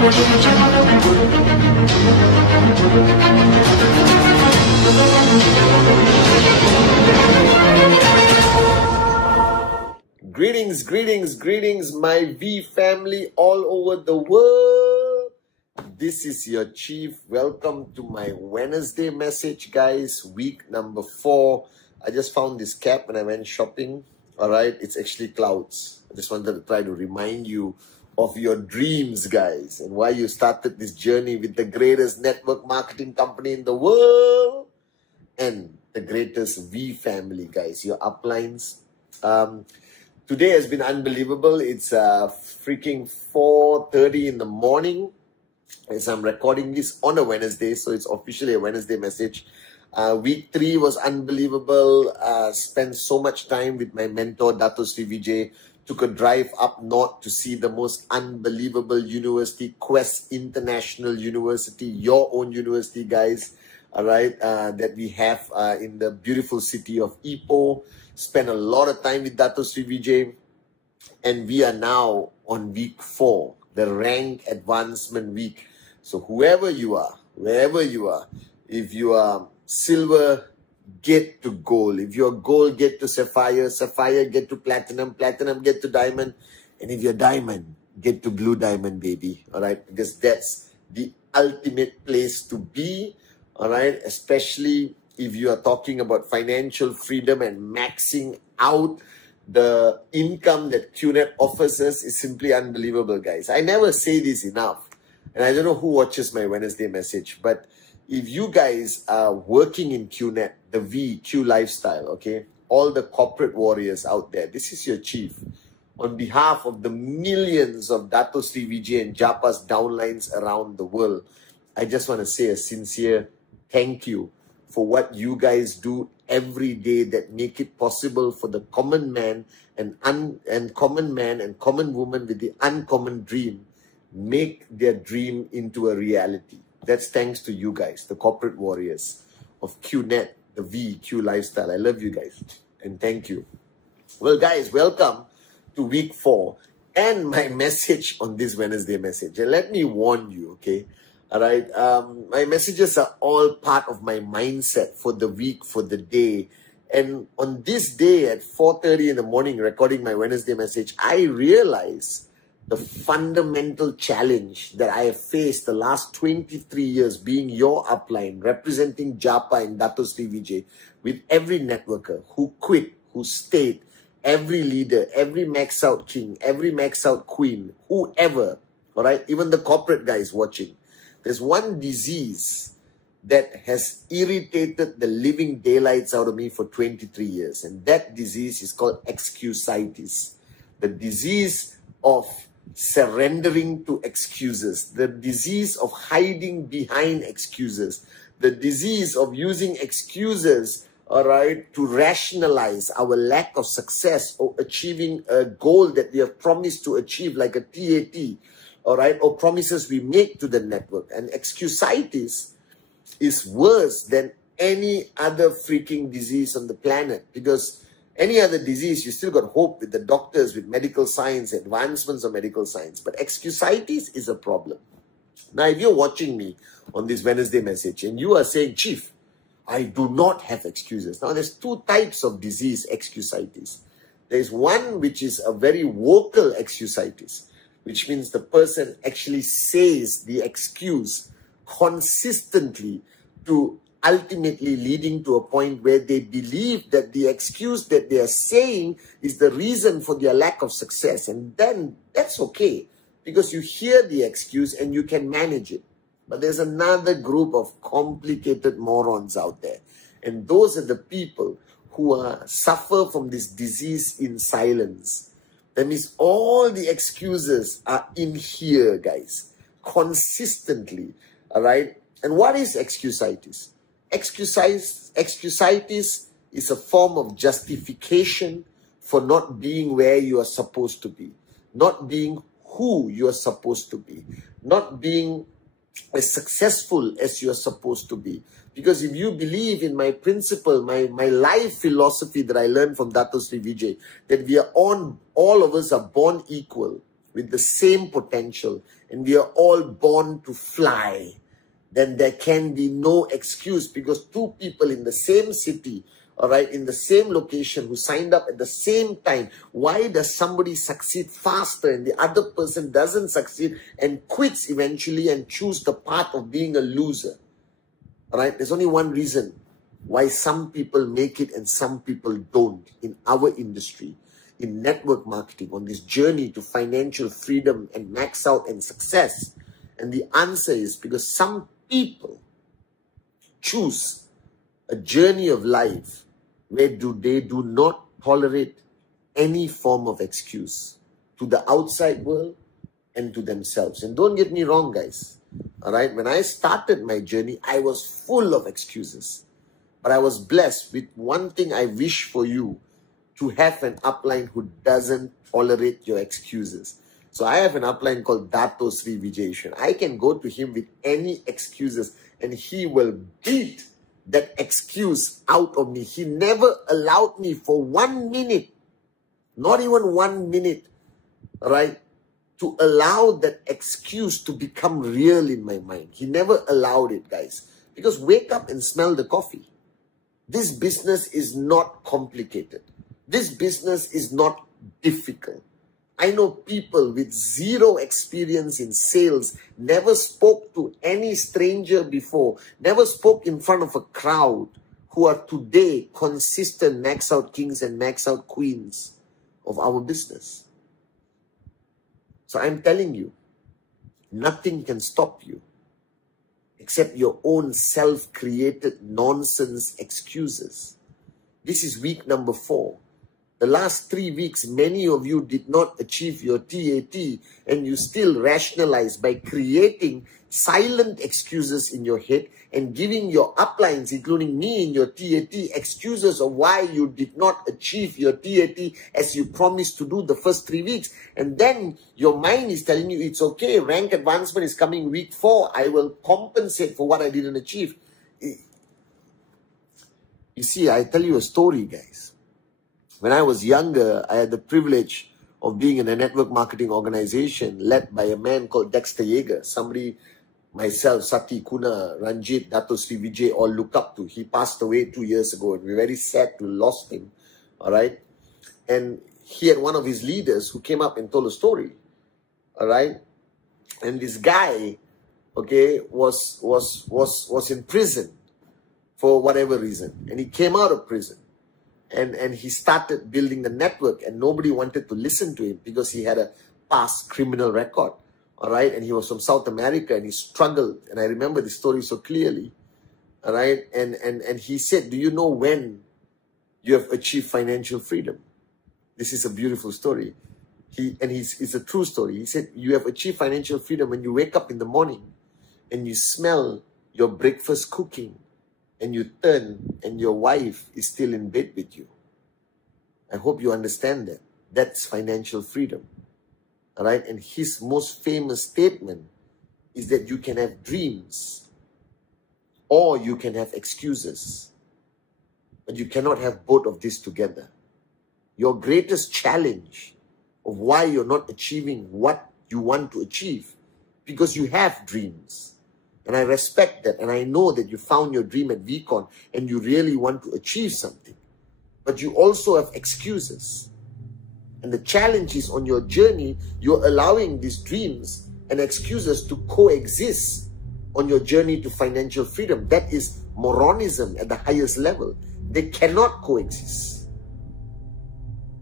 Greetings, greetings, greetings, my V family all over the world. This is your Chief. Welcome to my Wednesday message, guys. Week number 4. I just found this cap when I went shopping. All right, it's actually clouds. I just wanted to try to remind you of your dreams, guys, and why you started this journey with the greatest network marketing company in the world and the greatest V family, guys. Your uplines. Today has been unbelievable. It's freaking 4:30 in the morning as I'm recording this on a Wednesday, so it's officially a Wednesday message. Week 3 was unbelievable. Spent so much time with my mentor, Dato Sri Vijay. Took a drive up north to see the most unbelievable university, Quest International University, your own university, guys. All right, that we have in the beautiful city of Ipoh. Spent a lot of time with Dato Sri Vijay, and we are now on week 4, the rank advancement week. So whoever you are, wherever you are, if you are silver, get to gold. If you're gold, get to sapphire, sapphire, get to platinum, platinum, get to diamond, and if you're diamond, get to blue diamond, baby. All right, because that's the ultimate place to be. All right, especially if you are talking about financial freedom and maxing out the income that QNet offers us is simply unbelievable, guys. I never say this enough. And I don't know who watches my Wednesday message, but if you guys are working in QNet, the VQ lifestyle, okay, all the corporate warriors out there, this is your chief. On behalf of the millions of Dato Sri Vijay and Japa's downlines around the world, I just want to say a sincere thank you for what you guys do every day that make it possible for the common man and common woman with the uncommon dream make their dream into a reality. That's thanks to you guys, the corporate warriors of QNet, the VQ lifestyle. I love you guys and thank you. Well, guys, welcome to week 4 and my message on this Wednesday message. And let me warn you, okay? All right, my messages are all part of my mindset for the week, for the day. And on this day at 4:30 in the morning, recording my Wednesday message, I realized the fundamental challenge that I have faced the last 23 years being your upline, representing Japa and Dato Sri Vijay with every networker who quit, who stayed, every leader, every max out king, every max out queen, whoever, all right, even the corporate guys watching. There's one disease that has irritated the living daylights out of me for 23 years. And that disease is called excusitis. The disease of surrendering to excuses. The disease of hiding behind excuses. The disease of using excuses, all right, to rationalize our lack of success or achieving a goal that we have promised to achieve, like a TAT. All right, or promises we make to the network. And excusitis is worse than any other freaking disease on the planet, because any other disease, you still got hope with the doctors, with medical science, advancements of medical science. But excusitis is a problem. Now, if you're watching me on this Wednesday message and you are saying, Chief, I do not have excuses. Now, there's 2 types of disease, excusitis. There's one which is a very vocal excusitis, which means the person actually says the excuse consistently to ultimately leading to a point where they believe that the excuse that they are saying is the reason for their lack of success. And then that's okay, because you hear the excuse and you can manage it. But there's another group of complicated morons out there. And those are the people who suffer from this disease in silence. That means all the excuses are in here, guys, consistently, all right? And what is excusitis? Excusitis is a form of justification for not being where you are supposed to be, not being who you are supposed to be, not being as successful as you are supposed to be. Because if you believe in my principle, my life philosophy that I learned from Dato Sri Vijay, that we are all of us are born equal. with the same potential, and we are all born to fly, then there can be no excuse, because two people in the same city, all right, in the same location, who signed up at the same time, why does somebody succeed faster and the other person doesn't succeed and quits eventually and choose the path of being a loser? All right, there's only one reason why some people make it and some people don't in our industry, in network marketing, on this journey to financial freedom and max out and success. And the answer is because some people choose a journey of life where they do not tolerate any form of excuse to the outside world and to themselves. And don't get me wrong, guys. All right, when I started my journey, I was full of excuses. But I was blessed with one thing I wish for you: to have an upline who doesn't tolerate your excuses. So I have an upline called Dato Sri Vijayeshwan. I can go to him with any excuses and he will beat that excuse out of me. He never allowed me for 1 minute, not even 1 minute, right, to allow that excuse to become real in my mind. He never allowed it, guys. Because wake up and smell the coffee. This business is not complicated. This business is not difficult. I know people with zero experience in sales, never spoke to any stranger before, never spoke in front of a crowd, who are today consistent max out kings and max out queens of our business. So I'm telling you, nothing can stop you except your own self-created nonsense excuses. This is week number 4. The last 3 weeks, many of you did not achieve your TAT, and you still rationalize by creating silent excuses in your head and giving your uplines, including me in your TAT, excuses of why you did not achieve your TAT as you promised to do the first 3 weeks. And then your mind is telling you, it's okay, rank advancement is coming week 4. I will compensate for what I didn't achieve. You see, I tell you a story, guys. When I was younger, I had the privilege of being in a network marketing organization led by a man called Dexter Yeager, somebody myself, Sati, Kuna, Ranjit, Dato Sri Vijay all look up to. He passed away 2 years ago, and we're very sad to lost him, all right? And he had one of his leaders who came up and told a story, all right? And this guy, okay, was in prison for whatever reason, and he came out of prison. And he started building the network, and nobody wanted to listen to him because he had a past criminal record, all right? And he was from South America, and he struggled. And I remember the story so clearly, all right? And he said, do you know when you have achieved financial freedom? This is a beautiful story. It's a true story. He said, you have achieved financial freedom when you wake up in the morning and you smell your breakfast cooking, and you turn and your wife is still in bed with you. I hope you understand that. That's financial freedom. All right? And his most famous statement is that you can have dreams or you can have excuses, but you cannot have both of these together. Your greatest challenge of why you're not achieving what you want to achieve, because you have dreams. And I respect that, and I know that you found your dream at VCon and you really want to achieve something. But you also have excuses. And the challenge is, on your journey, you're allowing these dreams and excuses to coexist on your journey to financial freedom. That is moronism at the highest level. They cannot coexist.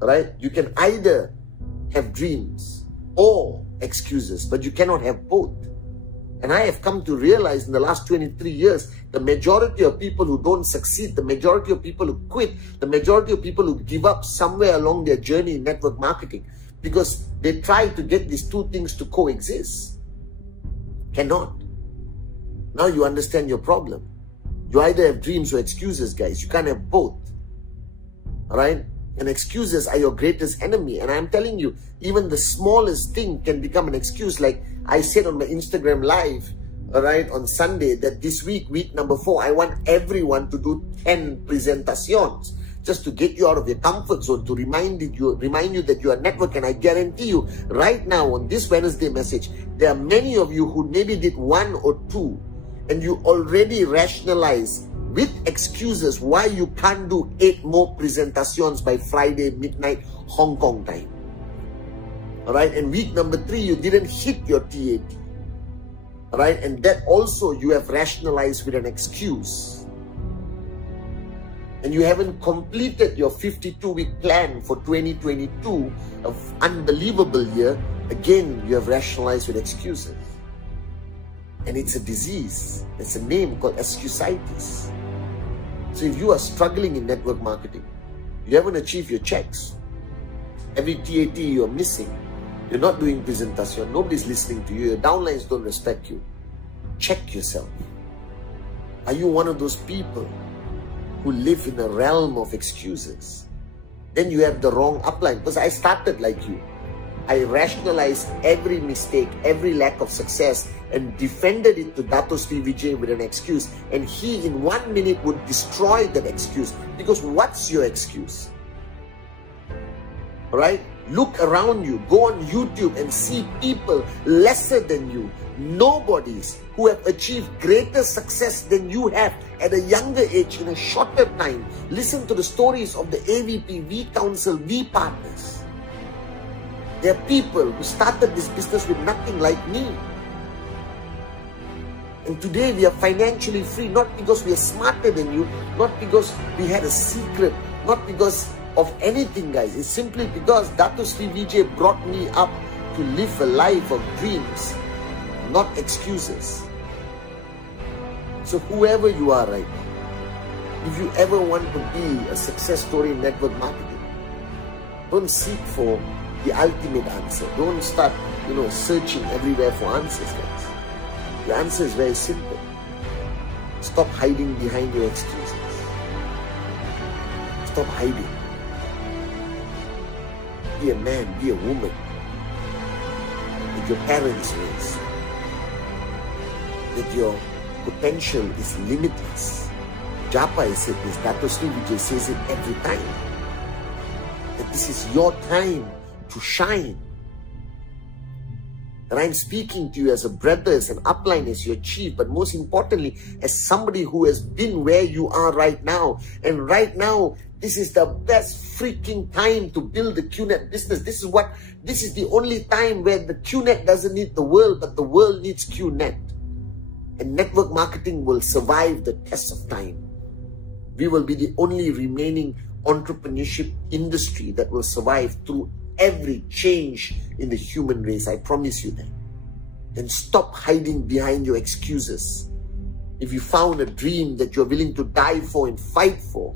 Right? You can either have dreams or excuses, but you cannot have both. And I have come to realize in the last 23 years, the majority of people who don't succeed, the majority of people who quit, the majority of people who give up somewhere along their journey in network marketing, because they try to get these two things to coexist. Cannot. Now you understand your problem. You either have dreams or excuses, guys. You can't have both. All right? And excuses are your greatest enemy. And I'm telling you, even the smallest thing can become an excuse. Like I said on my Instagram live, all right, on Sunday, that this week, week number 4, I want everyone to do 10 presentations. just to get you out of your comfort zone, to remind you that you are network. And I guarantee you, right now on this Wednesday message, there are many of you who maybe did 1 or 2, and you already rationalize with excuses why you can't do 8 more presentations by Friday midnight Hong Kong time. Alright, and week number 3, you didn't hit your TAT. Alright, and that also you have rationalized with an excuse. And you haven't completed your 52-week plan for 2022, an unbelievable year. Again, you have rationalized with excuses. And it's a disease. It's a name called excusitis. So if you are struggling in network marketing, you haven't achieved your checks, every TAT you're missing, you're not doing presentation, nobody's listening to you, your downlines don't respect you, check yourself. Are you one of those people who live in a realm of excuses? Then you have the wrong upline. Because I started like you. I rationalized every mistake, every lack of success, and defended it to Dato Sri Vijay with an excuse. And he in 1 minute would destroy that excuse. Because what's your excuse? Alright? Look around you, go on YouTube and see people lesser than you, nobodies who have achieved greater success than you have at a younger age in a shorter time. Listen to the stories of the AVP, V Council, V Partners. There are people who started this business with nothing like me. And today we are financially free, not because we are smarter than you, not because we had a secret, not because of anything, guys. It's simply because Dato Sri Vijay brought me up to live a life of dreams, not excuses. So whoever you are right now, if you ever want to be a success story in network marketing, don't seek for the ultimate answer. Don't start, searching everywhere for answers, guys. The answer is very simple. Stop hiding behind your excuses. Stop hiding. Be a man, be a woman that your parents raised, that your potential is limitless. Japa has said this, Dato Sri Vijay says it every time, that this is your time to shine. And I'm speaking to you as a brother, as an upline, as your chief, but most importantly, as somebody who has been where you are right now. And right now, this is the best freaking time to build the QNet business. This is the only time where the QNet doesn't need the world, but the world needs QNet. And network marketing will survive the test of time. We will be the only remaining entrepreneurship industry that will survive through every change in the human race. I promise you that. And stop hiding behind your excuses. If you found a dream that you're willing to die for and fight for,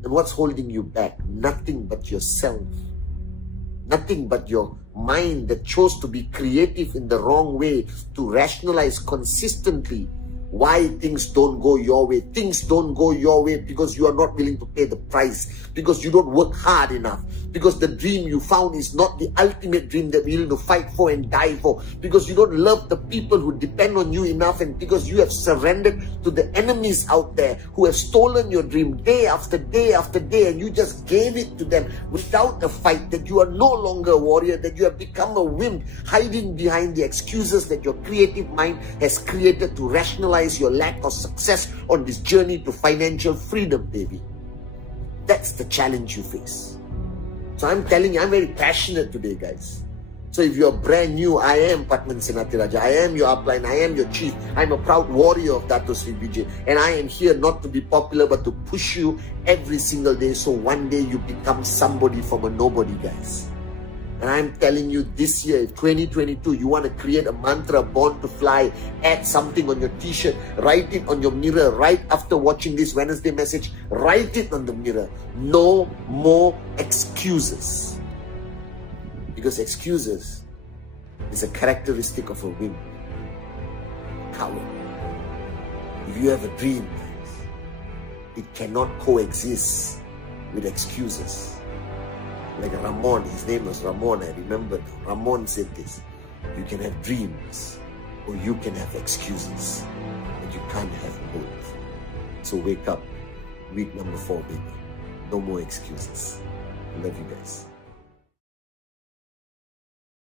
then what's holding you back? Nothing but yourself. Nothing but your mind that chose to be creative in the wrong way, to rationalize consistently why things don't go your way. Things don't go your way because you are not willing to pay the price, because you don't work hard enough, because the dream you found is not the ultimate dream that you're willing to fight for and die for, because you don't love the people who depend on you enough, and because you have surrendered to the enemies out there who have stolen your dream day after day after day, and you just gave it to them without a fight, that you are no longer a warrior, that you have become a wimp, hiding behind the excuses that your creative mind has created to rationalize your lack of success on this journey to financial freedom, baby. That's the challenge you face. So I'm telling you, I'm very passionate today, guys. So if you're brand new, I am Patman Senatiraja. I am your upline. I am your chief. I'm a proud warrior of Dato Sri Vijay. And I am here not to be popular, but to push you every single day, so one day you become somebody from a nobody, guys. And I'm telling you, this year, 2022, you want to create a mantra, born to fly, add something on your t-shirt, write it on your mirror right after watching this Wednesday message, write it on the mirror. No more excuses. Because excuses is a characteristic of a wimp, a coward. If you have a dream, guys, it cannot coexist with excuses. Like Ramon, his name was Ramon, I remember. Ramon said this: you can have dreams or you can have excuses, but you can't have both. So wake up, week number 4, baby. No more excuses. Love you guys.